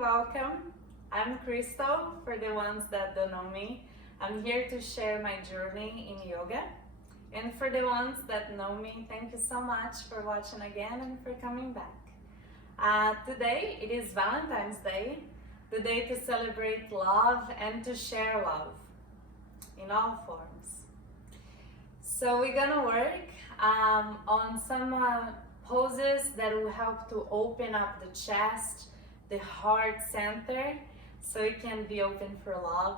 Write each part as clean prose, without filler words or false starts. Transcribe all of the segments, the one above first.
welcome. I'm Crystal, for the ones that don't know me. I'm here to share my journey in yoga. And for the ones that know me, thank you so much for watching again and for coming back. Today, it is Valentine's Day, the day to celebrate love and to share love in all forms. So we're gonna work on some poses that will help to open up the chest, the heart center, so it can be open for love.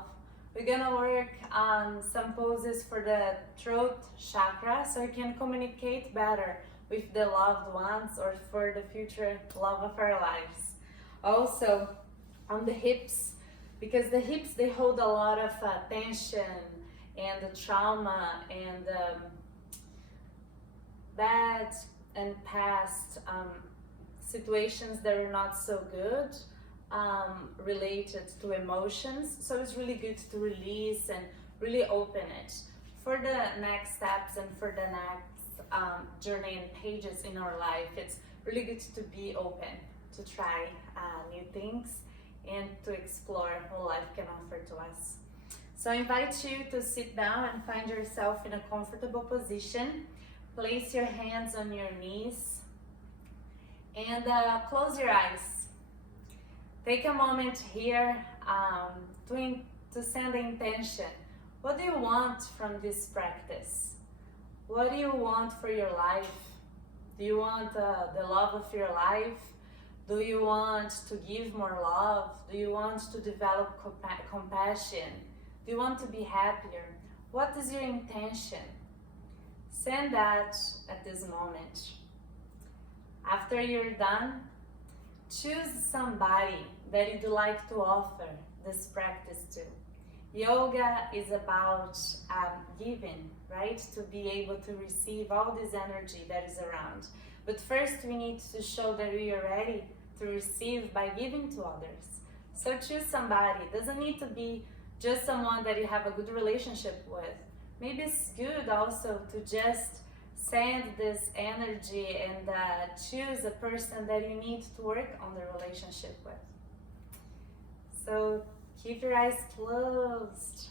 We're gonna work on some poses for the throat chakra, so we can communicate better with the loved ones or for the future love of our lives. Also on the hips, because the hips, they hold a lot of tension and the trauma and bad and past situations that are not so good related to emotions. So it's really good to release and really open it for the next steps and for the next journey and pages in our life. It's really good to be open, to try new things and to explore what life can offer to us. So I invite you to sit down and find yourself in a comfortable position. Place your hands on your knees and close your eyes. Take a moment here to send the intention. What do you want from this practice? What do you want for your life? Do you want the love of your life? Do you want to give more love? Do you want to develop compassion? Do you want to be happier? What is your intention? Send that at this moment. After you're done, choose somebody that you'd like to offer this practice to. Yoga is about giving, right? To be able to receive all this energy that is around. But first we need to show that we are ready to receive by giving to others. So choose somebody. It doesn't need to be just someone that you have a good relationship with. Maybe it's good also to just send this energy and choose a person that you need to work on the relationship with. So keep your eyes closed.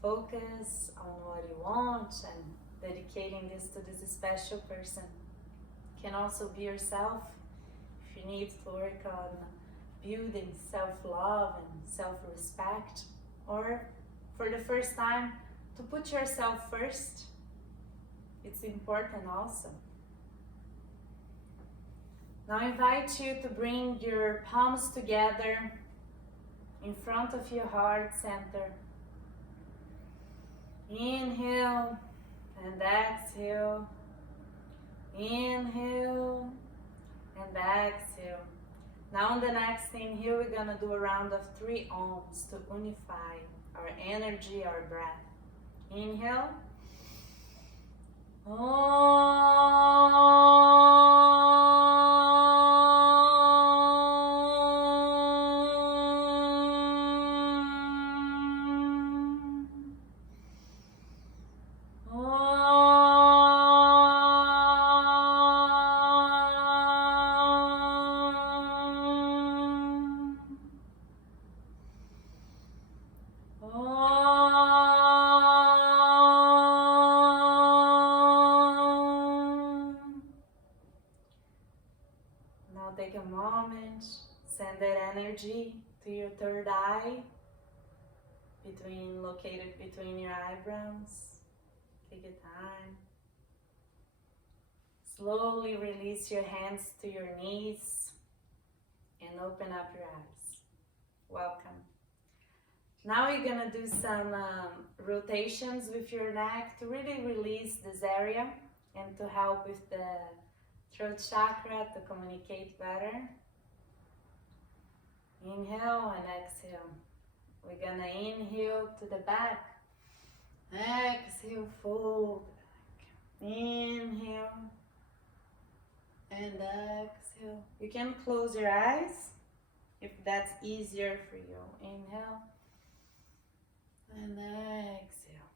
Focus on what you want and dedicating this to this special person. Can also be yourself if you need to work on building self-love and self-respect, or for the first time to put yourself first. It's important also. Now I invite you to bring your palms together in front of your heart center. Inhale and exhale. Inhale and exhale. Now on the next inhale, we're gonna do a round of 3 ohms to unify our energy, our breath. Inhale. Take a moment, send that energy to your third eye, located between your eyebrows. Take your time. Slowly release your hands to your knees and open up your eyes. Welcome. Now you're gonna do some rotations with your neck to really release this area and to help with the throat chakra to communicate better. Inhale and exhale. We're gonna inhale to the back. Exhale, fold back. Inhale and exhale. You can close your eyes if that's easier for you. Inhale and exhale.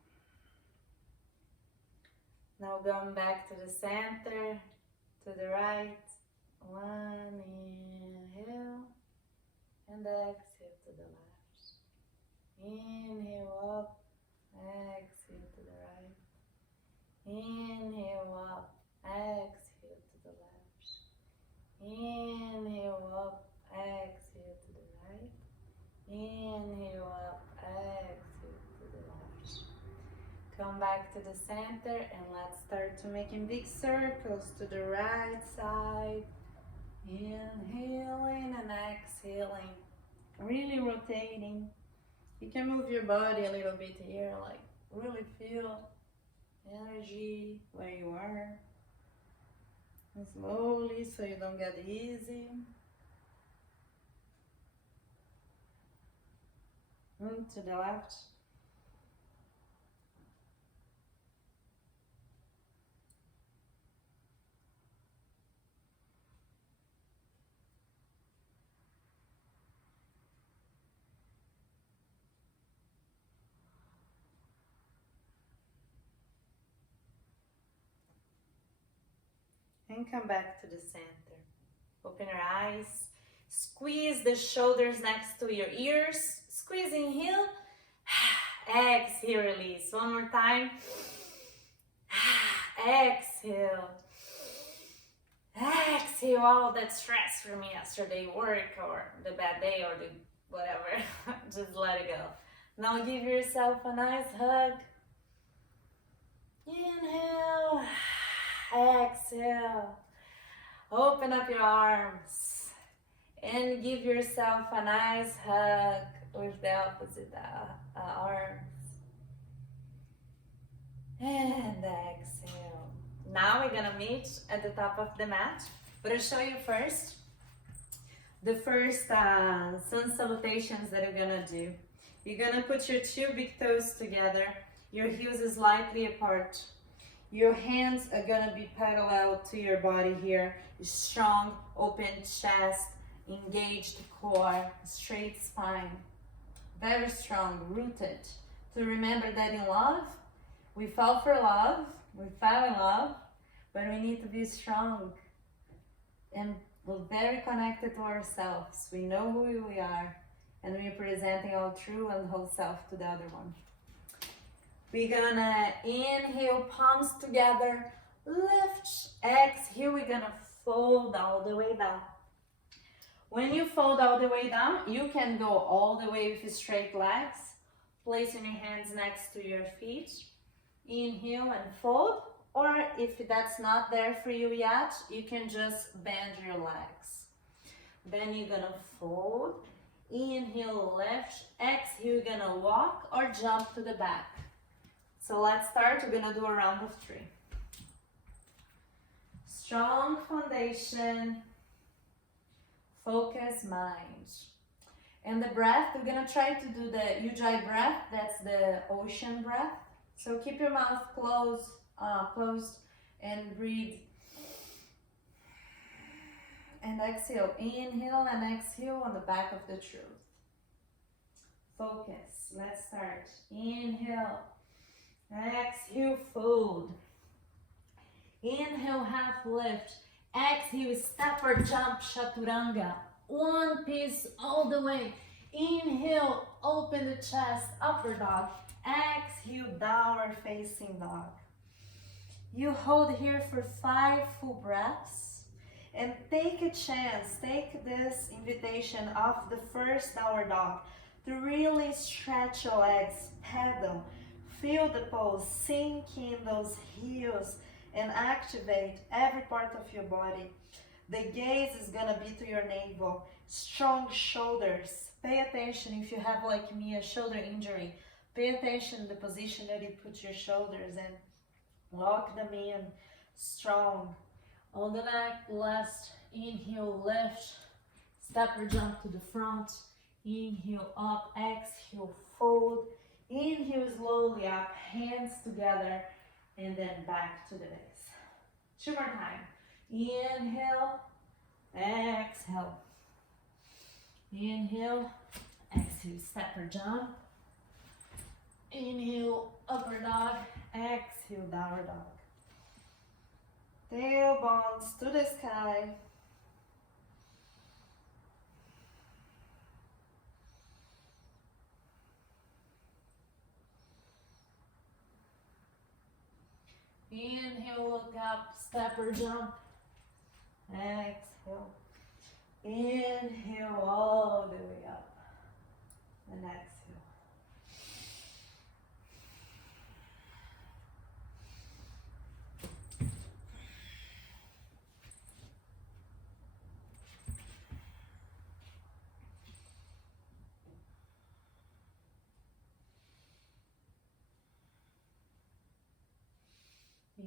Now going back to the center. To the right, 1 inhale exhale to the left. Inhale up, exhale to the right. Inhale up, exhale to the left. Inhale up, exhale to the right. Inhale up, exhale to the left. Come back to the center and let's start to making big circles to the right side. Inhaling and exhaling, really rotating. You can move your body a little bit here, like really feel energy where you are. And slowly so you don't get dizzy. And to the left. And come back to the center. Open your eyes. Squeeze the shoulders next to your ears. Squeeze, inhale. Exhale, release. One more time. Exhale. Exhale all that stress from yesterday, work or the bad day or the whatever. Just let it go. Now give yourself a nice hug. Inhale. Exhale. Open up your arms and give yourself a nice hug with the opposite arms. And exhale. Now we're gonna meet at the top of the mat. But I'll show you first the first sun salutations that you're gonna do. You're gonna put your two big toes together, your heels is slightly apart. Your hands are gonna be parallel to your body here. Strong, open chest, engaged core, straight spine. Very strong, rooted. To remember that in love, we fell for love, we fell in love, but we need to be strong. And we're very connected to ourselves. We know who we are, and we're presenting our true and whole self to the other one. We're gonna inhale, palms together, lift, exhale, we're gonna fold all the way down. When you fold all the way down, you can go all the way with straight legs, placing your hands next to your feet. Inhale and fold, or if that's not there for you yet, you can just bend your legs. Then you're gonna fold, inhale, lift, exhale, you're gonna walk or jump to the back. So let's start, we're gonna do a round of 3. Strong foundation, focus mind. And the breath, we're gonna try to do the Ujjayi breath, that's the ocean breath. So keep your mouth closed and breathe. And exhale, inhale and exhale on the back of the truth. Focus, let's start. Inhale. Exhale, fold. Inhale, half lift. Exhale, step or jump, chaturanga. One piece all the way. Inhale, open the chest, upward dog. Exhale, downward facing dog. You hold here for 5 full breaths. And take a chance, take this invitation of the first downward dog to really stretch your legs, pedal. Feel the pose, sink in those heels and activate every part of your body. The gaze is gonna be to your navel. Strong shoulders. Pay attention if you have, like me, a shoulder injury. Pay attention to the position that you put your shoulders in. Lock them in, strong. On the neck, last, inhale, lift. Step or jump to the front. Inhale, up, exhale, fold. Inhale slowly up, hands together, and then back to the base. 2 more time. Inhale, exhale. Inhale, exhale, step or jump. Inhale, upward dog, exhale, downward dog. Tailbones to the sky. Inhale, look up, step or jump. Exhale. Inhale all the way up. And exhale.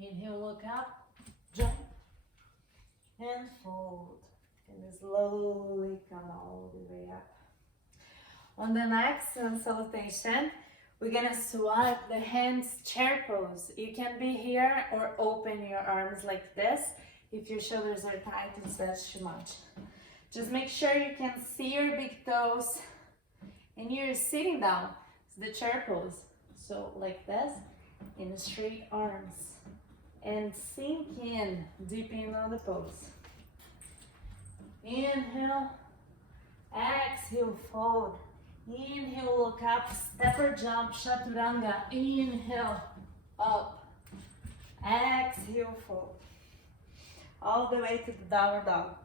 Inhale, look up, jump, and fold. And slowly come all the way up. On the next salutation, we're gonna swap the hands chair pose. You can be here or open your arms like this if your shoulders are tight and stretch too much. Just make sure you can see your big toes and you're sitting down. It's the chair pose. So like this, in straight arms. And sink in, deep in on the pose. Inhale, exhale, fold. Inhale, look up, step or jump, chaturanga. Inhale, up. Exhale, fold. All the way to the downward dog.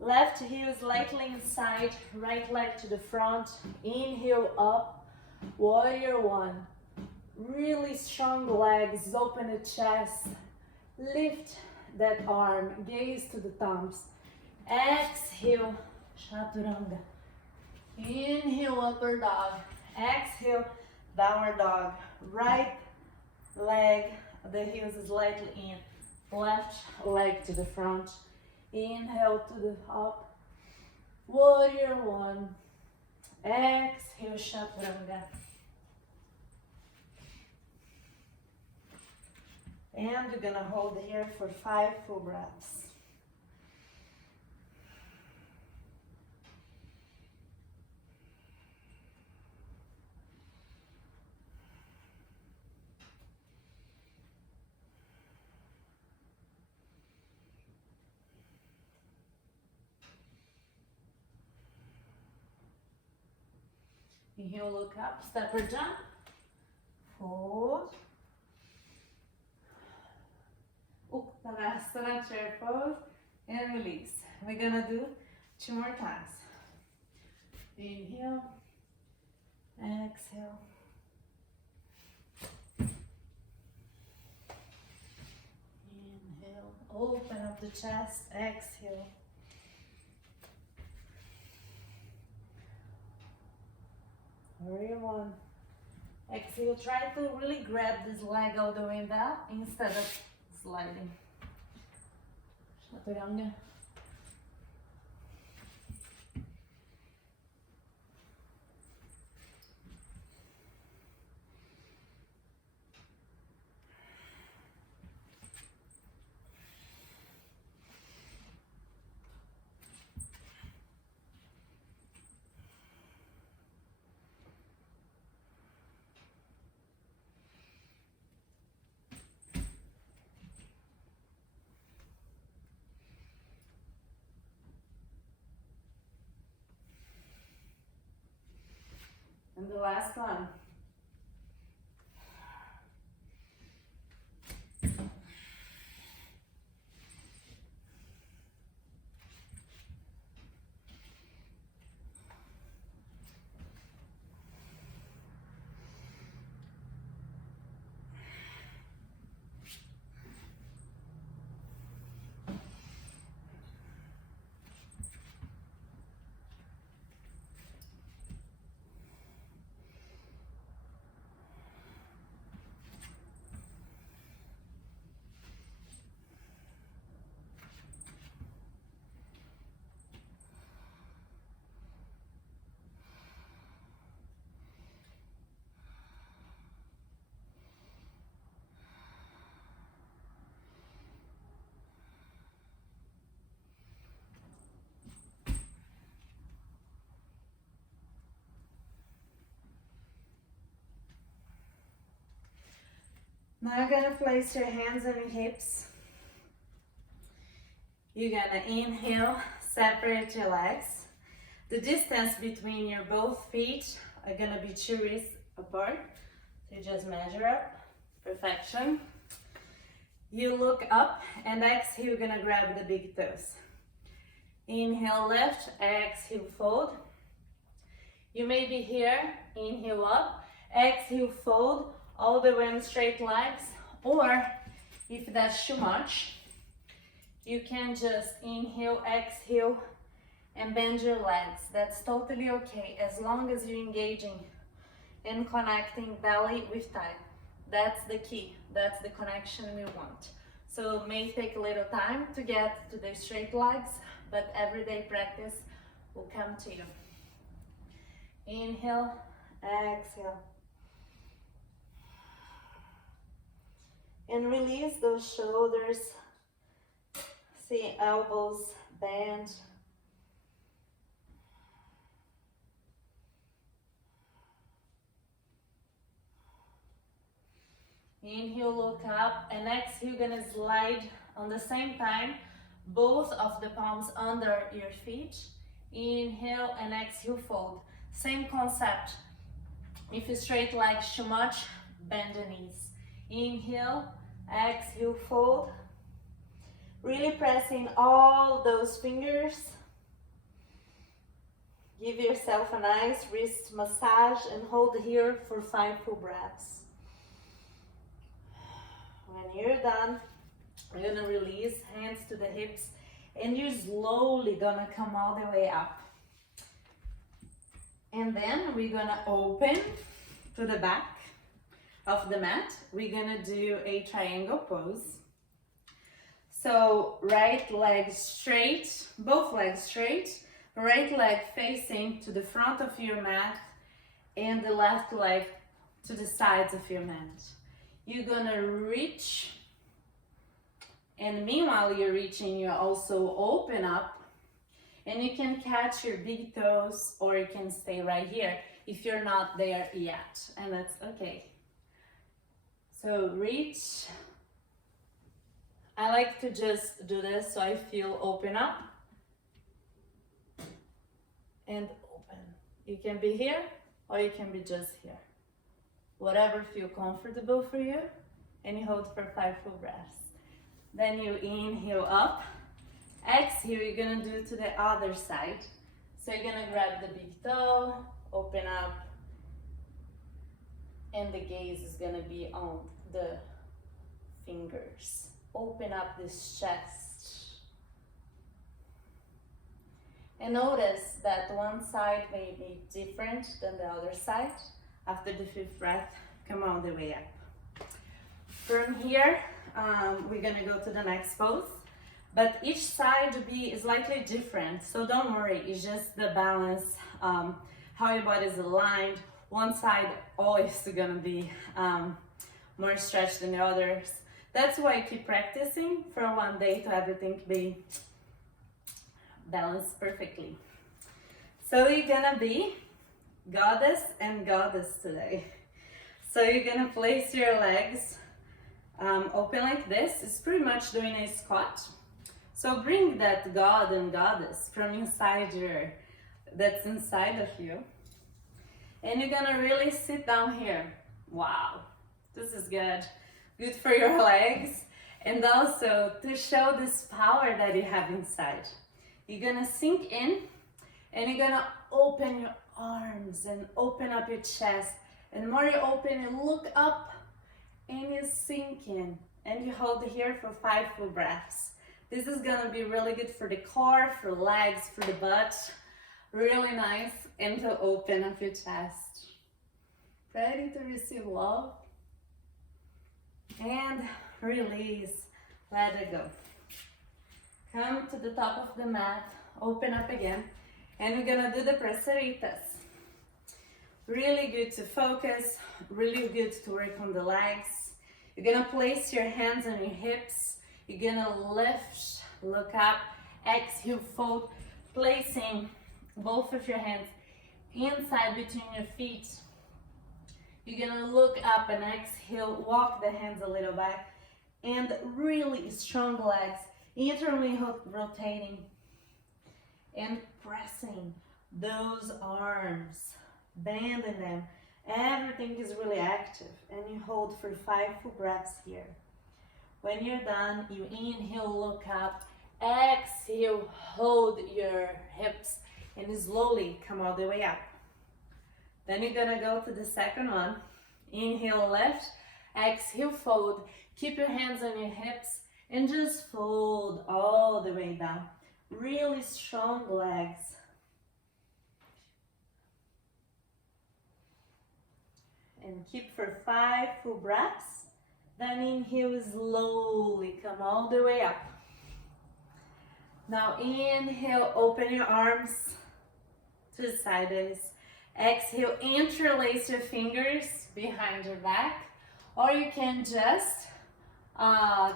Left heel slightly inside, right leg to the front. Inhale, up. Warrior one. Really strong legs, open the chest. Lift that arm, gaze to the thumbs. Exhale, chaturanga. Inhale, upper dog. Exhale, downward dog. Right leg, the heels slightly in. Left leg to the front. Inhale to the up. Warrior one. Exhale, chaturanga. And we're gonna hold here for 5 full breaths. Inhale, look up, step or jump. Fold. Uttanasana, chair pose, and release. We're gonna do 2 more times. Inhale, exhale. Inhale, open up the chest, exhale. Warrior one. Exhale, try to really grab this leg all the way down instead of sliding. Chaturanga. And the last one. Now you're gonna place your hands on your hips. You're gonna inhale, separate your legs. The distance between your both feet are gonna be 2 wrists apart. So you just measure up, perfection. You look up, and exhale, you're gonna grab the big toes. Inhale, lift, exhale, fold. You may be here, inhale up, exhale, fold, all the way on straight legs, or if that's too much, you can just inhale, exhale, and bend your legs. That's totally okay, as long as you're engaging and connecting belly with thigh. That's the key, that's the connection we want. So it may take a little time to get to the straight legs, but everyday practice will come to you. Inhale, exhale. And release those shoulders. See elbows bend. Inhale, look up, and exhale, you're gonna slide on the same time, both of the palms under your feet. Inhale and exhale, fold. Same concept. If you straight legs too much, bend the knees. Inhale, exhale, fold. Really pressing all those fingers. Give yourself a nice wrist massage and hold here for 5 full breaths. When you're done, you're gonna release, hands to the hips, and you're slowly gonna come all the way up. And then we're gonna open to the back of the mat. We're gonna do a triangle pose. So right leg straight, both legs straight, right leg facing to the front of your mat, and the left leg to the sides of your mat. You're gonna reach, and meanwhile you're reaching, you also open up, and you can catch your big toes, or you can stay right here if you're not there yet, and that's okay. So reach. I like to just do this so I feel open up and open. You can be here or you can be just here. Whatever feel comfortable for you, and you hold for 5 full breaths. Then you inhale up, exhale, you're gonna do to the other side. So you're gonna grab the big toe, open up, and the gaze is gonna be on the fingers. Open up this chest. And notice that one side may be different than the other side. After the 5th breath, come all the way up. From here, we're gonna go to the next pose, but each side will be slightly different, so don't worry, it's just the balance, how your body is aligned. One side always gonna be more stretched than the others. That's why I keep practicing for one day to everything be balanced perfectly. So you're gonna be goddess and goddess today. So you're gonna place your legs open like this. It's pretty much doing a squat. So bring that god and goddess from inside that's inside of you. And you're gonna really sit down here. Wow, this is good. Good for your legs, and also to show this power that you have inside. You're gonna sink in, and you're gonna open your arms and open up your chest. And the more you open, you look up and you sink in, and you hold here for 5 full breaths. This is gonna be really good for the core, for legs, for the butt. Really nice, and to open up your chest. Ready to receive love? And release, let it go. Come to the top of the mat, open up again, and we're gonna do the presseritas. Really good to focus, really good to work on the legs. You're gonna place your hands on your hips, you're gonna lift, look up, exhale, fold, placing both of your hands inside between your feet. You're gonna look up and exhale, walk the hands a little back, and really strong legs, internally rotating and pressing those arms, bending them. Everything is really active, and you hold for 5 full breaths here. When you're done, you inhale, look up, exhale, hold your hips, and slowly come all the way up. Then you're gonna go to the second one. Inhale, lift, exhale, fold. Keep your hands on your hips and just fold all the way down. Really strong legs. And keep for 5 full breaths. Then inhale, slowly come all the way up. Now inhale, open your arms to the sideways. Exhale, interlace your fingers behind your back, or you can just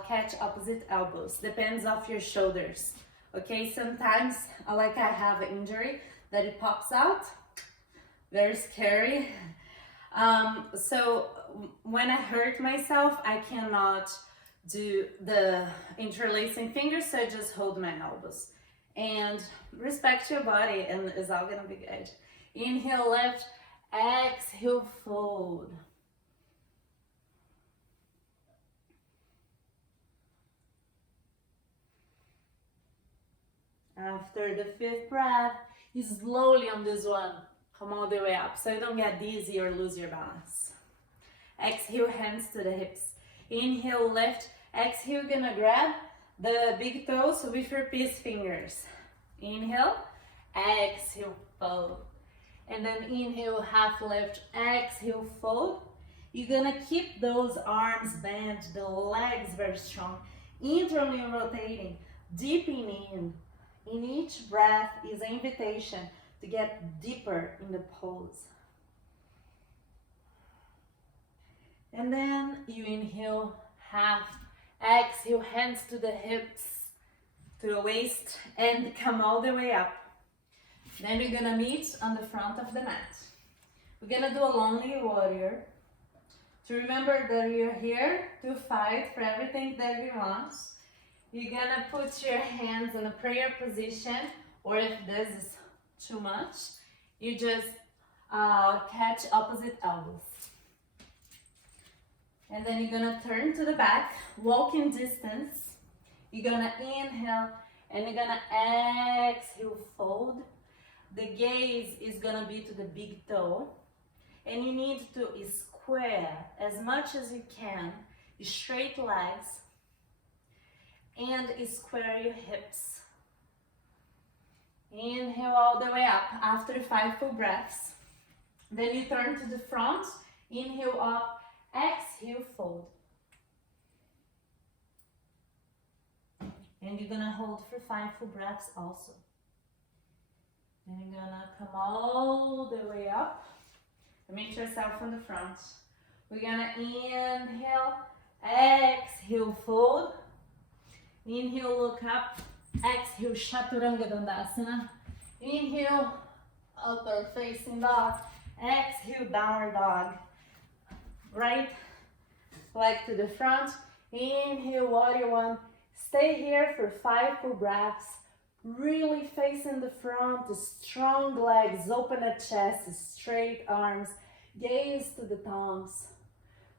catch opposite elbows. Depends of your shoulders. Okay, sometimes, like I have an injury that it pops out. Very scary. So when I hurt myself, I cannot do the interlacing fingers, so I just hold my elbows. And respect your body, and it's all gonna be good. Inhale, lift, exhale, fold. After the 5th breath, you slowly on this one, come all the way up so you don't get dizzy or lose your balance. Exhale, hands to the hips. Inhale, lift. Exhale, gonna grab the big toes with your peace fingers. Inhale, exhale, fold. And then inhale, half lift, exhale, fold. You're gonna keep those arms bent, the legs very strong, internally rotating, deepening in. In each breath is an invitation to get deeper in the pose. And then you inhale, half, exhale, hands to the hips, to the waist, and come all the way up. Then you're gonna meet on the front of the mat. We're gonna do a lonely warrior. To remember that you're here to fight for everything that we want. You're gonna put your hands in a prayer position, or if this is too much, you just catch opposite elbows. And then you're gonna turn to the back, walking distance. You're gonna inhale, and you're gonna exhale, fold. The gaze is gonna be to the big toe, and you need to square as much as you can, straight legs, and square your hips. Inhale all the way up after 5 full breaths. Then you turn to the front, inhale up, exhale, fold. And you're gonna hold for 5 full breaths also. Then you're gonna come all the way up and meet yourself on the front. We're gonna inhale, exhale, fold. Inhale, look up. Exhale, Chaturanga Dandasana. Inhale, upward facing dog. Exhale, downward dog. Right leg to the front. Inhale, warrior one. Stay here for 5 full breaths. Really facing the front, strong legs, open the chest, straight arms, gaze to the thumbs.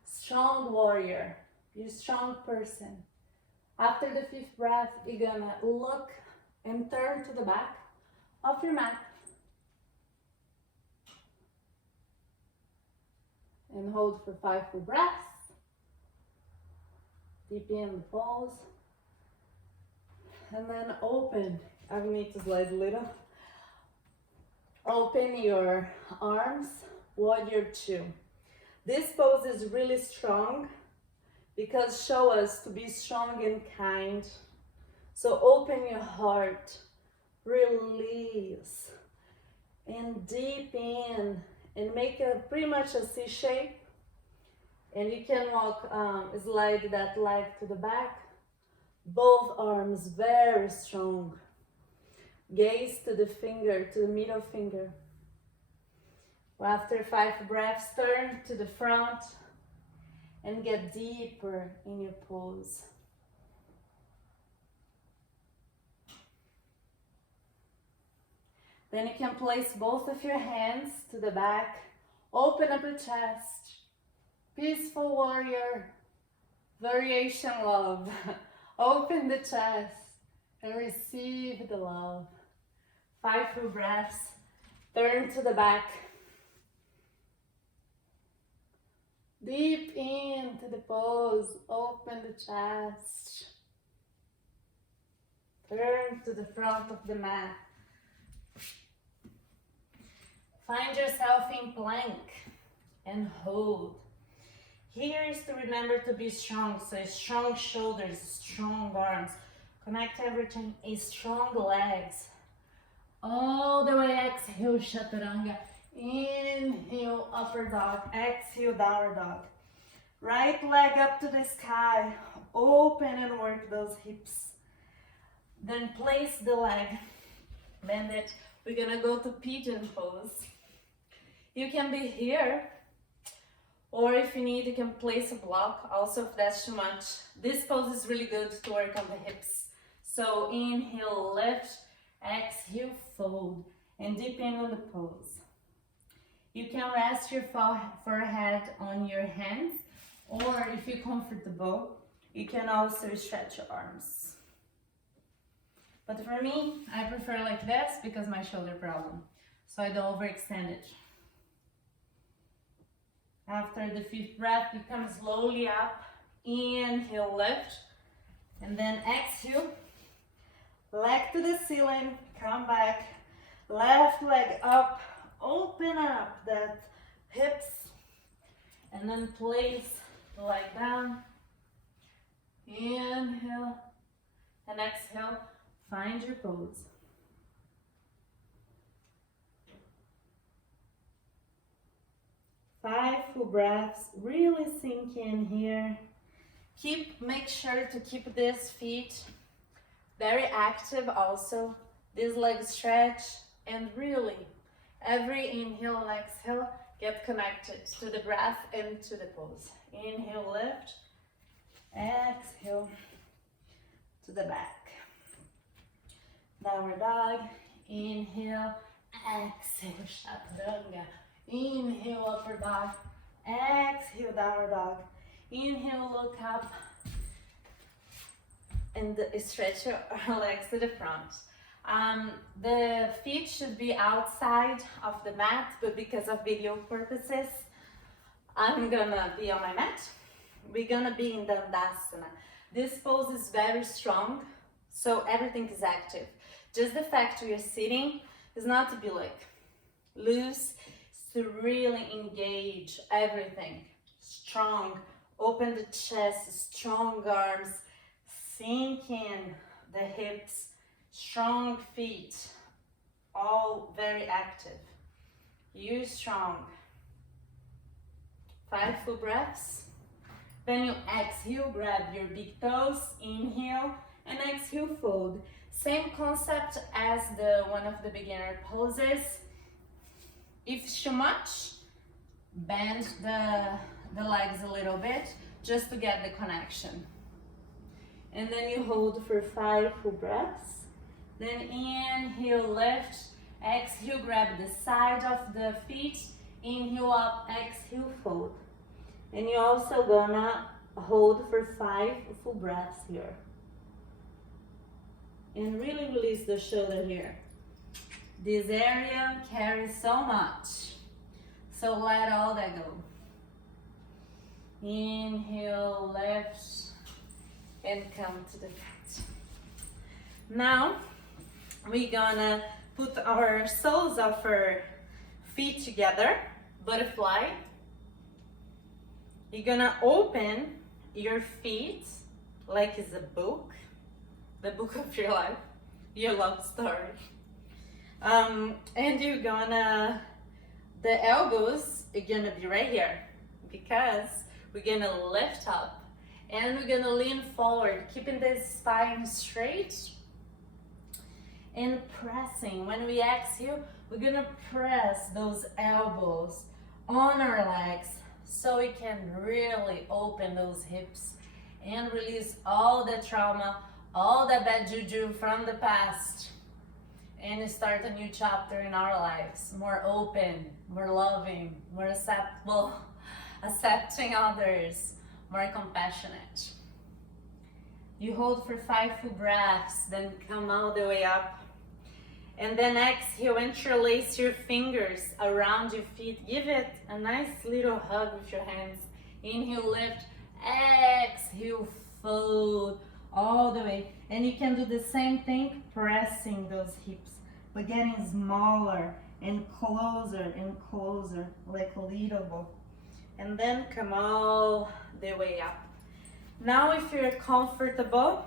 Strong warrior, you're a strong person. After the 5th breath, you're gonna look and turn to the back of your mat. And hold for 5 full breaths. Deep in the pose. And then open. I need to slide a little. Open your arms, warrior 2. This pose is really strong because show us to be strong and kind. So open your heart, release, and deep in, and make a pretty much a C shape. And you can walk, slide that leg to the back. Both arms very strong. Gaze to the finger, to the middle finger. After 5 breaths, turn to the front and get deeper in your pose. Then you can place both of your hands to the back, open up the chest, peaceful warrior, Variation love. Open the chest and receive the love. 5 full breaths. Turn to the back. Deep into the pose. Open the chest. Turn to the front of the mat. Find yourself in plank and hold. Here is to remember to be strong. So strong shoulders, strong arms. Connect everything. Strong legs. All the way. Exhale, chaturanga. Inhale, upper dog. Exhale, downward dog. Right leg up to the sky. Open and work those hips. Then place the leg. Bend it. We're gonna go to pigeon pose. You can be here, or if you need, you can place a block. Also, if that's too much, this pose is really good to work on the hips. So inhale, lift, exhale, fold, and deepen on the pose. You can rest your forehead on your hands, or if you're comfortable, you can also stretch your arms. But for me, I prefer like this because my shoulder problem, so I don't overextend it. After the 5th breath, you come slowly up, inhale, lift, and then exhale, leg to the ceiling, come back, left leg up, open up that hips, and then place the leg down, inhale, and exhale, find your pose. Five full breaths, really sink in here. Make sure to keep these feet very active also. This leg stretch, and really, every inhale and exhale, get connected to the breath and to the pose. Inhale, lift, exhale, to the back. Downward dog, inhale, exhale, chaturanga. Inhale, upper dog, exhale, downward dog. Inhale, look up, and stretch your legs to the front. The feet should be outside of the mat, but because of video purposes, I'm gonna be on my mat. We're gonna be in Dandasana. This pose is very strong, so everything is active. Just the fact we are sitting is not to be like loose, to really engage everything. Strong, open the chest, strong arms, sink in the hips, strong feet, all very active. You strong. 5 full breaths. Then you exhale, grab your big toes, inhale, and exhale, fold. Same concept as one of the beginner poses. If it's too much, bend the legs a little bit just to get the connection. And then you hold for 5 full breaths. Then inhale, lift, exhale, grab the side of the feet, inhale up, exhale, fold. And you're also gonna hold for 5 full breaths here. And really release the shoulder here. This area carries so much, so let all that go. Inhale, lift, and come to the front. Now, we're gonna put our soles of our feet together, butterfly. You're gonna open your feet like it's a book, the book of your life, your love story. And you're gonna, the elbows are gonna be right here because we're gonna lift up and we're gonna lean forward, keeping the spine straight and pressing. When we exhale, we're gonna press those elbows on our legs so we can really open those hips and release all the trauma, all the bad juju from the past, and start a new chapter in our lives, more open, more loving, more acceptable, accepting others, more compassionate. You hold for 5 full breaths, then come all the way up. And then exhale, interlace your fingers around your feet. Give it a nice little hug with your hands. Inhale, lift. Exhale, fold all the way. And you can do the same thing, pressing those hips, but getting smaller and closer, like a little ball. And then come all the way up. Now if you're comfortable,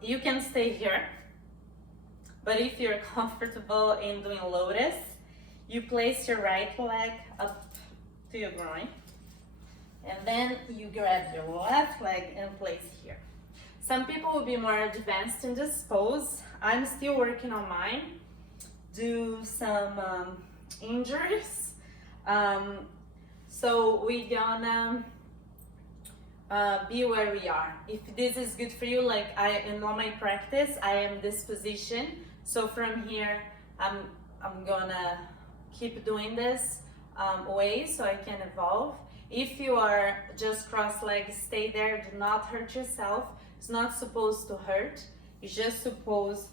you can stay here. But if you're comfortable in doing lotus, you place your right leg up to your groin. And then you grab your left leg and place here. Some people will be more advanced in this pose. I'm still working on mine. Do some injuries. So we're gonna be where we are. If this is good for you, like in all my practice, I am this position. So from here, I'm gonna keep doing this way so I can evolve. If you are just cross-legged, stay there. Do not hurt yourself. It's not supposed to hurt. It's just supposed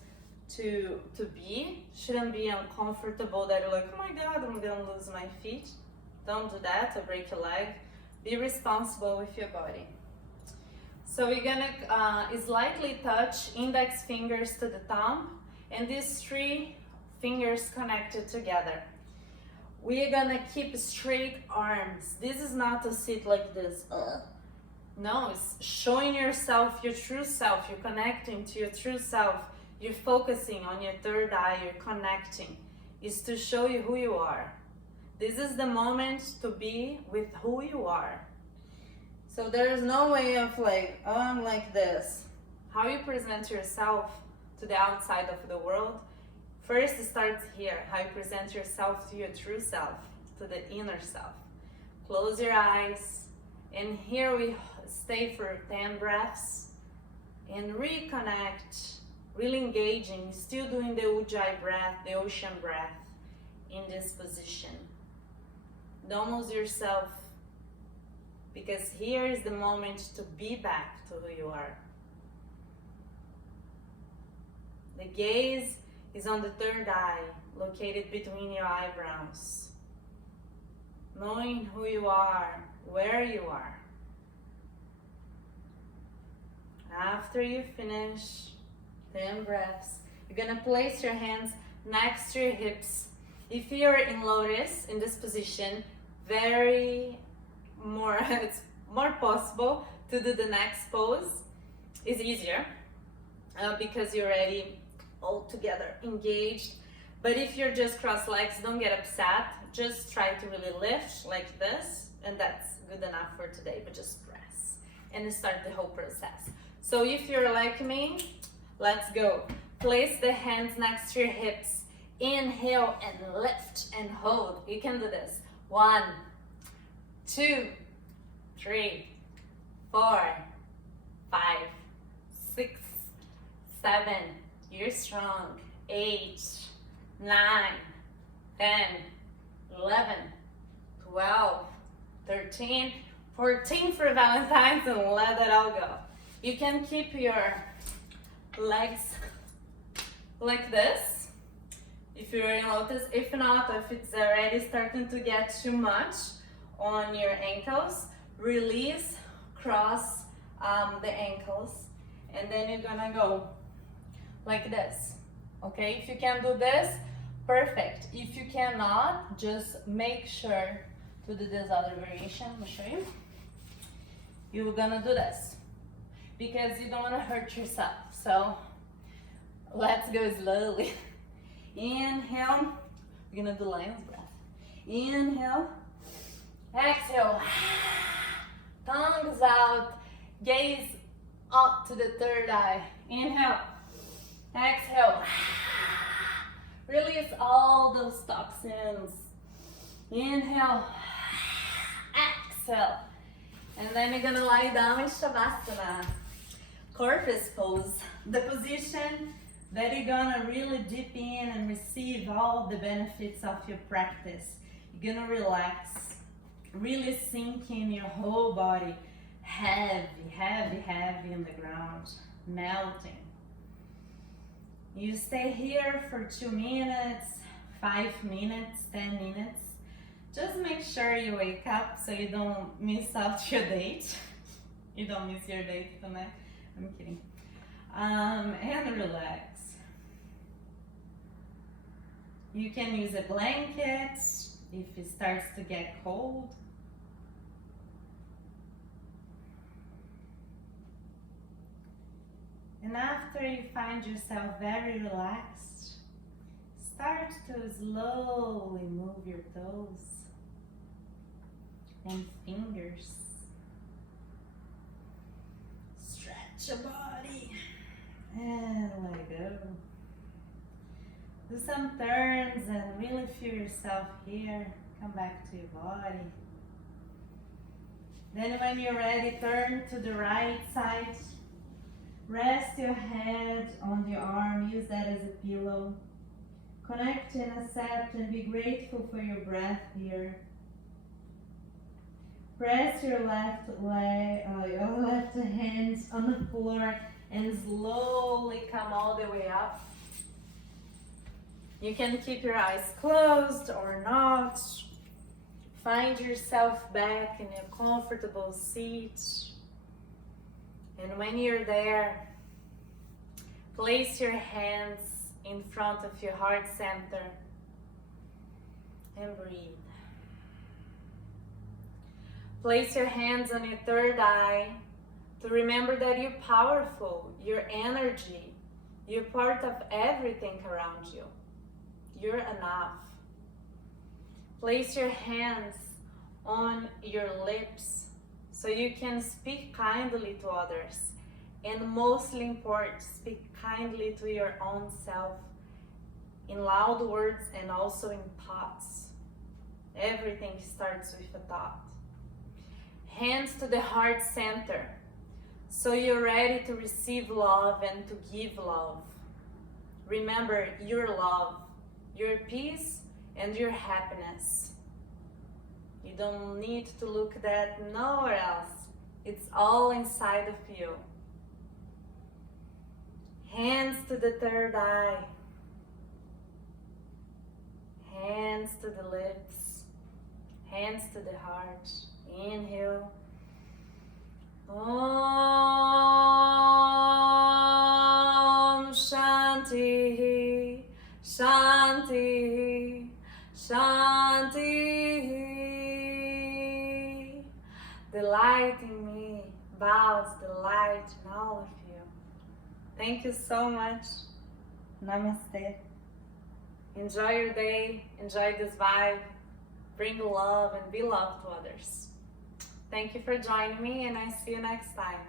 to be. Shouldn't be uncomfortable that you're like, oh my God, I'm gonna lose my feet. Don't do that or break your leg. Be responsible with your body. So we're gonna slightly touch index fingers to the thumb and these 3 fingers connected together. We're gonna keep straight arms. This is not to sit like this. No, it's showing yourself, your true self. You're connecting to your true self. You're focusing on your third eye. You're connecting. It's to show you who you are. This is the moment to be with who you are. So there's no way of like, oh, I'm like this. How you present yourself to the outside of the world, first it starts here. How you present yourself to your true self, to the inner self. Close your eyes, and here we stay for 10 breaths and reconnect, really engaging, still doing the Ujjayi breath, the ocean breath in this position. Don't lose yourself, because here is the moment to be back to who you are. The gaze is on the third eye, located between your eyebrows. Knowing who you are, where you are. After you finish 10 breaths, you're gonna place your hands next to your hips. If you're in lotus, in this position, it's more possible to do the next pose. It's easier because you're already all together engaged. But if you're just cross legs, don't get upset. Just try to really lift like this, and that's good enough for today. But just press and start the whole process. So if you're like me, let's go. Place the hands next to your hips. Inhale and lift and hold. You can do this. 1, 2, 3, 4, 5, 6, 7. You're strong. 8, 9, 10, 11, 12, 13, 14 for Valentine's, and let it all go. You can keep your legs like this if you're in lotus. If not, if it's already starting to get too much on your ankles, release, cross the ankles, and then you're gonna go like this. Okay, if you can do this, perfect. If you cannot, just make sure to do this other variation. I'll show you. You're gonna do this because you don't want to hurt yourself. So let's go slowly. Inhale. We're gonna do lion's breath. Inhale. Exhale. Tongues out. Gaze up to the third eye. Inhale. Exhale. Release all those toxins. Inhale. Exhale. And then you're gonna lie down in Shavasana. Corpus pose. The position that you're gonna really dip in and receive all the benefits of your practice. You're gonna relax. really sinking your whole body, heavy, heavy, heavy in the ground, melting. You stay here for 2 minutes, 5 minutes, 10 minutes. Just make sure you wake up so you don't miss out your date. You don't miss your date tonight. I'm kidding. And relax. You can use a blanket if it starts to get cold. And after you find yourself very relaxed, start to slowly move your toes and fingers. Stretch your body and let go. Do some turns and really feel yourself here. Come back to your body. Then when you're ready, turn to the right side. Rest your head on the arm, use that as a pillow. Connect and accept and be grateful for your breath here. Press your left hand on the floor and slowly come all the way up. You can keep your eyes closed or not. Find yourself back in a comfortable seat. And when you're there, place your hands in front of your heart center and breathe. Place your hands on your third eye to remember that you're powerful, you're energy, you're part of everything around you. You're enough. Place your hands on your lips so you can speak kindly to others, and mostly important, speak kindly to your own self in loud words and also in thoughts. Everything starts with a thought. Hands to the heart center so you're ready to receive love and to give love. Remember your love, your peace and your happiness. You don't need to look that nowhere else. It's all inside of you. Hands to the third eye. Hands to the lips. Hands to the heart. Inhale. Om Shanti, Shanti, Shanti. The light in me bows the light in all of you. Thank you so much. Namaste. Enjoy your day. Enjoy this vibe. Bring love and be love to others. Thank you for joining me, and I see you next time.